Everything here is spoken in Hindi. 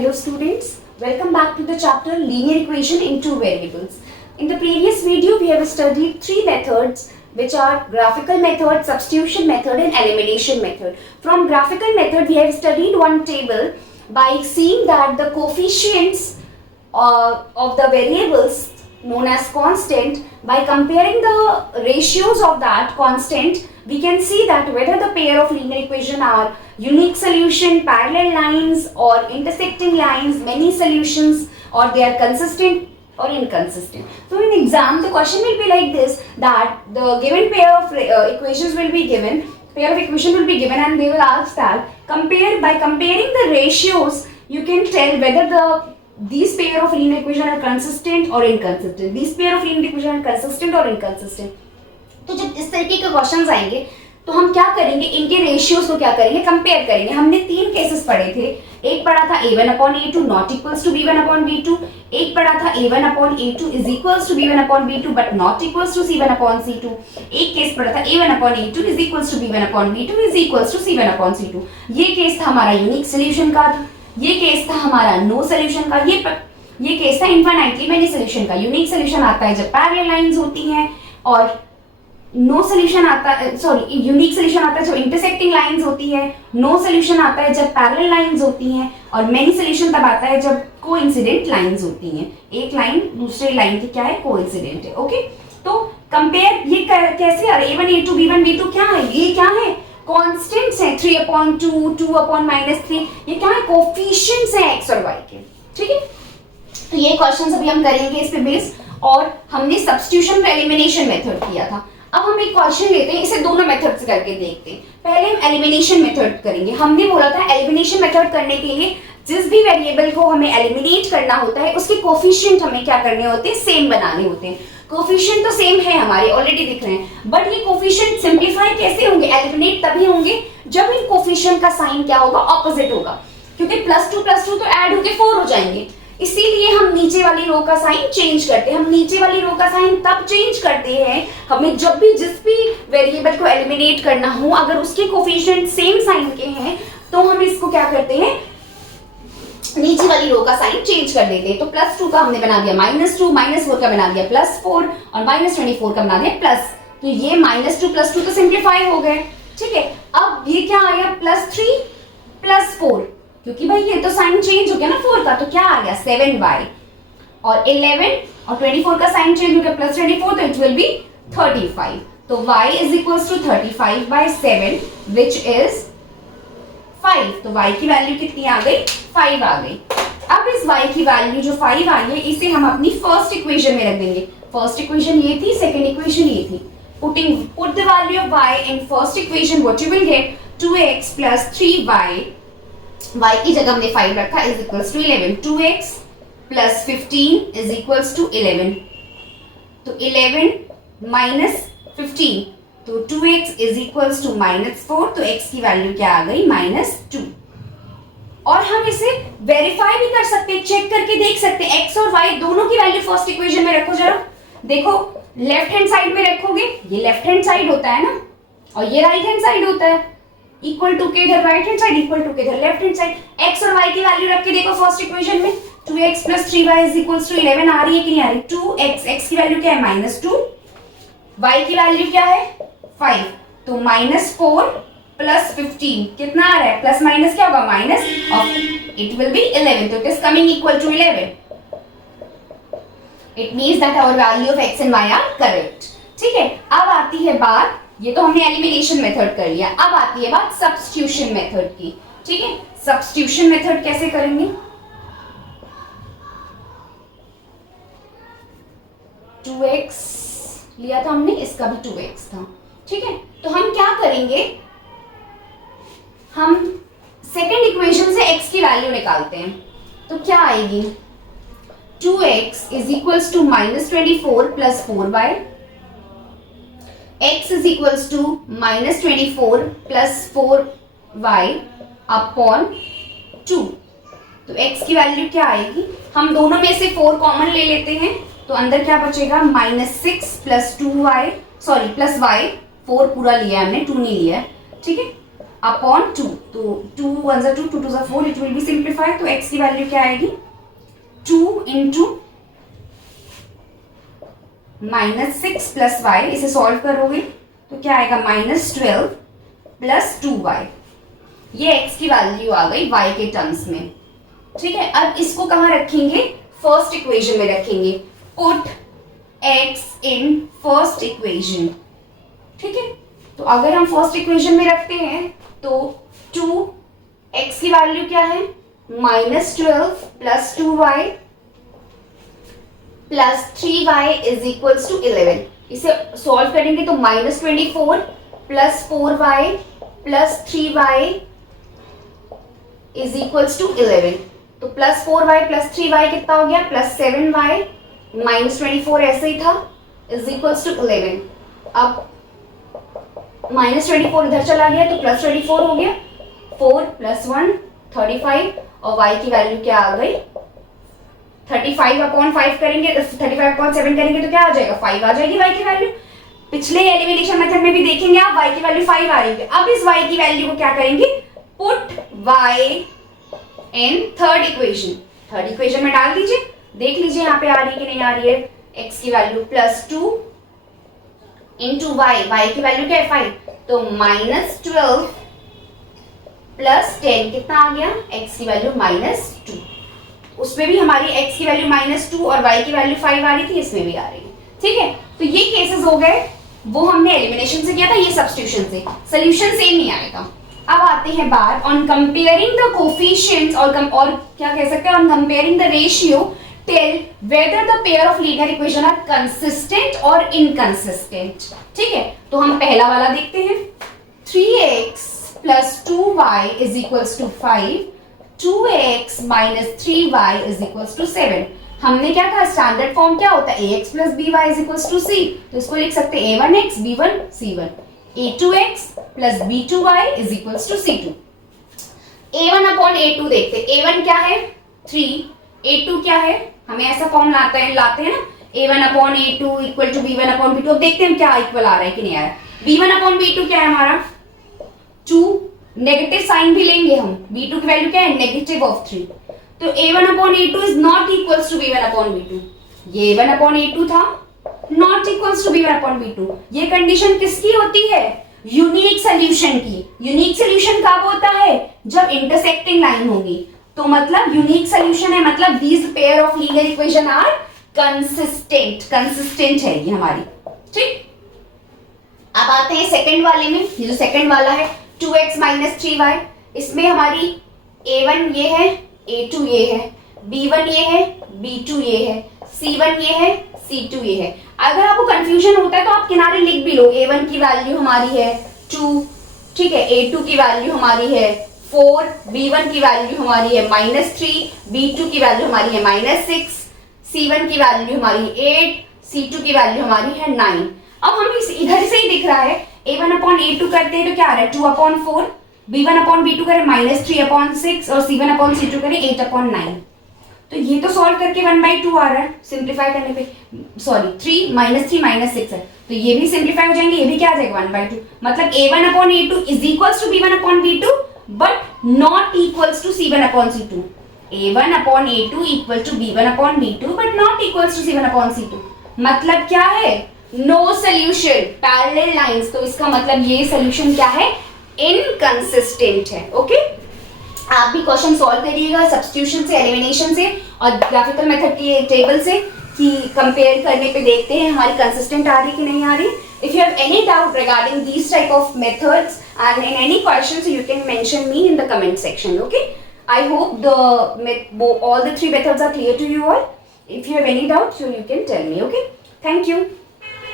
Hello students, welcome back to the chapter Linear Equation in Two Variables. In the previous video we have studied three methods which are graphical method, substitution method and elimination method. From graphical method we have studied one table by seeing that the coefficients of the variables known as constant, by comparing the ratios of that constant we can see that whether the pair of linear equation are unique solution, parallel lines or intersecting lines, many solutions, or they are consistent or inconsistent. So in exam the question will be like this, that the given pair of equations will be given, and they will ask that by comparing the ratios you can tell whether these pair of linear equation are consistent or inconsistent. These pair of linear equation are consistent or inconsistent. तो जब इस तरीके के क्वेश्चंस आएंगे तो हम क्या करेंगे, इनके रेशियोज को क्या करेंगे, कंपेयर करेंगे. हमने तीन केसेस पढ़े थे. एक पढ़ा था a1/a2 not equals to b1/b2, एक पढ़ा था a1/a2 is equals to b1/b2 but not equals to c1/c2, एक केस पढ़ा था a1/a2 is equals to b1/b2 is equals to c1/c2. ये केस था हमारा यूनिक सॉल्यूशन का, ये केस था हमारा नो सॉल्यूशन का, ये केस था इनफाइनाइटली मेनी सॉल्यूशन का. यूनिक सॉल्यूशन आता है जब पैरेलल लाइंस होती हैं, और नो सॉल्यूशन आता है, सॉरी यूनिक सॉल्यूशन आता है जब इंटरसेक्टिंग लाइंस होती है, नो सॉल्यूशन आता है जब पैरेलल लाइंस होती हैं, और मेनी सॉल्यूशन तब आता है जब कोइंसिडेंट लाइंस होती हैं. एक लाइन दूसरे लाइन की क्या है, कोइंसिडेंट है. ओके, तो कंपेयर ये कैसे, अरे a1 a2 b1 b2 क्या है, ये क्या है, कांस्टेंट्स हैं. 3/2 2/-3 ये क्या है, कोफिशिएंट्स हैं x और y के. ठीक है, तो ये क्वेश्चंस अभी हम करेंगे इस पे बेस. और हमने सब्स्टिट्यूशन और एलिमिनेशन मेथड किया था. अब हम एक क्वेश्चन लेते हैं, इसे दोनों मेथड से करके देखते हैं. पहले हम एलिमिनेशन मेथड करेंगे. हमने बोला था एलिमिनेशन मेथड करने के लिए जिस भी वेरिएबल को हमें एलिमिनेट करना होता है उसके कोफिशिएंट हमें क्या करने होते हैं, सेम बनाने होते हैं. कोफिशिएंट तो सेम है हमारे, ऑलरेडी दिख रहे हैं, बट ये कोफिशिएंट सिंप्लीफाई कैसे होंगे, एलिमिनेट तभी होंगे जब इन कोफिशिएंट का साइन क्या होगा, ऑपोजिट होगा. क्योंकि +2 तो ऐड होके 4 हो जाएंगे, इसीलिए हम नीचे वाली रो का साइन चेंज करते हैं. हम नीचे वाली रो का साइन तब चेंज करते हैं हमें जब भी जिस भी वेरिएबल को एलिमिनेट करना हो, अगर उसके कोफिशिएंट सेम साइन के हैं तो हम इसको क्या करते हैं, नीचे वाली रो का साइन चेंज कर देते हैं. तो +2 का हमने बना दिया -2, -4 का बना दिया +4 और -24 का बना दिया प्लस. तो ये -2 +2 तो सिंप्लीफाई हो गए. ठीक है, अब ये क्या आया, +3 +4, क्योंकि भाई ये तो साइन चेंज हो गया ना 4 का, तो क्या आ गया 7y, और 11 और 24 का साइन चेंज हो गया +24, तो इट विल बी 35. तो y is equals to 35/7 which is 5. तो y की वैल्यू कितनी आ गई, 5 आ गई. अब इस y की वैल्यू जो 5 आई है इसे हम अपनी फर्स्ट इक्वेशन में रख देंगे. फर्स्ट इक्वेशन ये थी, सेकंड इक्वेशन ये थी. Put the value of y in first equation, what you will get 2x + 3y, y की जगह हमने 5 रखा, is equals to 11. 2x + 15 is equals to 11. तो 11 - 15, तो 2x इज इक्वल्स टू -4, तो x की वैल्यू क्या आ गई, -2. और हम इसे वेरीफाई भी कर सकते हैं, चेक करके देख सकते हैं. x और y दोनों की वैल्यू फर्स्ट इक्वेशन में रखो. जरा देखो, लेफ्ट हैंड साइड में रखोगे, ये लेफ्ट हैंड साइड होता है ना, और ये राइट हैंड साइड होता है. इक्वल टू के इधर right hand side, equal to के इधर लेफ्ट हैंड साइड. x और y की वैल्यू रख के देखो फर्स्ट इक्वेशन में. 2x + 3y is equals to 11 आ रही है कि नहीं आ रही. 2x, x की वैल्यू क्या है, -2, y की वैल्यू क्या है 5, तो -4 + 15 कितना आ रहा है, प्लस माइनस क्या होगा, माइनस, और इट विल बी 11, तो it is coming equal to 11. It means that our value of x and y are correct. ठीक है, अब आती है बात, ये तो हमने एलिमिनेशन मेथड कर लिया, अब आती है बात सब्स्टिट्यूशन मेथड की. ठीक है, सब्स्टिट्यूशन मेथड कैसे करेंगे, 2x लिया था हमने, इसका भी 2x था. ठीक है, तो हम क्या करेंगे, हम सेकंड इक्वेशन से x की वैल्यू निकालते हैं. तो क्या आएगी, 2x is equals to -24 + 4y, x is equals to -24 + 4y upon 2. तो x की वैल्यू क्या आएगी, हम दोनों में से 4 कॉमन ले लेते हैं, तो अंदर क्या बचेगा, -6 + 2y, सॉरी +y, 4 पूरा लिया हमने, 2 नहीं लिया. ठीक है, अपॉन 2, तो 2 1 2, 2 2 4, इट विल बी सिंप्लीफाइड, तो x की वैल्यू क्या आएगी 2 इंटू -6 प्लस y, इसे सॉल्व करोगे तो क्या आएगा -12 प्लस 2y, ये x की वैल्यू आ गई y के टर्म्स में। ठीक है, अब इसको कहाँ रखेंगे, फर्स्ट इक्वेशन में रखेंगे, पुट x इन फर्स्ट इक्वेशन। ठीक है, तो अगर हम फर्स्ट इक्वेशन में रखते हैं तो 2x की वैल्यू क्या है -12 plus 2y plus 3y is equals to 11। इसे सॉल्व करेंगे तो -24 plus 4y plus 3y is equals to 11। तो प्लस 4y प्लस 3y कितना हो गया, प्लस 7y, -24 ऐसे ही था, इज इक्वल्स टू 11। अब -24 इधर चला गया तो प्लस 24 हो गया, 4 प्लस 1 35, और y की वैल्यू क्या आ गई 35 अपॉन 5 करेंगे, 35 अपॉन 7 करेंगे तो क्या आ जाएगा 5 आ जाएगी y की वैल्यू। पिछले एलिमिनेशन मेथड में भी देखेंगे आप, y की वैल्यू 5 आ रही है। अब इस y की वैल्यू को क्या करेंगे, put y in third equation, third equation में डाल दीजिए, देख लीजिए यहाँ पे आ रही है कि नहीं आ रही है, x की वैल्यू +2 इंटू y की वैल्यू क्या है 5, तो -12 प्लस 10 कितना आ गया, x की वैल्यू -2। उसमें भी हमारी x की वैल्यू -2 और y की वैल्यू 5 आ रही थी, इसमें भी आ रही है। ठीक है, तो ये केसेस हो गए, वो हमने एलिमिनेशन से किया था, ये सब्स्टिट्यूशन से, सोल्यूशन सेम नहीं आएगा। अब आते हैं बात ऑन कंपेयरिंग द कोफिशिएंट्स, और क्या कह सकते हैं, on comparing the ratio tell whether the pair of linear equation are consistent और इनकंसिस्टेंट। ठीक है, तो हम पहला वाला देखते हैं, 3x plus 2y is equals to 5, 2x minus 3y is equals to 7। हमने क्या कहा, स्टैंडर्ड फॉर्म क्या होता है, ax plus by is equals to c, तो इसको लिख सकते हैं a1x b1 c1, a2x plus b2y is equals to c2। a1 upon a2 देखते हैं, a1 क्या है 3, a2 क्या है, हमें ऐसा फॉर्म लाते हैं ना, a1 upon a2 equal to b1 upon b2। अब देखते हैं क्या इक्वल आ रहा है कि नहीं आ रहा है। b1 अपॉन b2 क्या है हमारा 2, नेगेटिव साइन भी लेंगे हम, b2 की वैल्यू क्या है -3, तो a1 upon a2 is not equals to b1 upon b2। ये a1 अपॉन a2 था, not equals to b1 upon b2। ये कंडीशन किसकी होती है, यूनिक सोल्यूशन की। यूनिक सोल्यूशन कब होता है, जब इंटरसेक्टिंग लाइन होगी, तो मतलब यूनिक सोल्यूशन है, मतलब these pair of linear equation are consistent है ये हमारी। ठीक, अब आते हैं सेकंड वाले में, ये जो सेकंड वाला है 2x माइनस 3y, इसमें हमारी a1 ये है, a2 ये है, b1 ये है, b2 ये है, c1 ये है, c2 ये है। अगर आपको कंफ्यूजन होता है तो आप किनारे लिख भी लो, a1 की वैल्यू हमारी है 2, ठीक है, a2 की वैल्यू हमारी है 4, b1 की वैल्यू हमारी है -3, b2 की वैल्यू हमारी है -6, c1 की वैल्यू हमारी 8, c2 की वैल्यू हमारी है 9। अब हम इधर से ही दिख रहा है, a1 अपॉन a2 करते हैं तो क्या आ रहा है 2 अपॉन 4, b1 अपॉन b2 करें -3 अपॉन 6, और c1 अपॉन c2 करें 8 अपॉन 9। तो ये तो सॉल्व करके 1/2 आ रहा है, सिंप्लीफाई करने पे, सॉरी 3 -6 है, तो ये भी सिंप्लीफाई हो जाएंगे, ये भी क्या आ जाएगा 1/2। मतलब a1 upon a2 is equals to b1 upon b2 but not equals to c1 upon c2। a1 upon a2 equal to b1 upon b2 but not equals to c1 upon c2। मतलब क्या है, नो सोल्यूशन, पैरेलल लाइंस, तो इसका मतलब ये सोल्यूशन क्या है, इनकंसिस्टेंट है। ओके, आप भी क्वेश्चन सॉल्व करिएगा सब्स्टिट्यूशन से, एलिमिनेशन से और ग्राफिकल मेथड की टेबल से, कि कंपेयर करने पे देखते हैं हमारी कंसिस्टेंट आ रही कि नहीं आ रही। If you have any doubt regarding these type of methods and in any questions, you can mention me in the comment section. Okay, I hope all the three methods are clear to you all. If you have any doubts, you can tell me. Okay, thank you.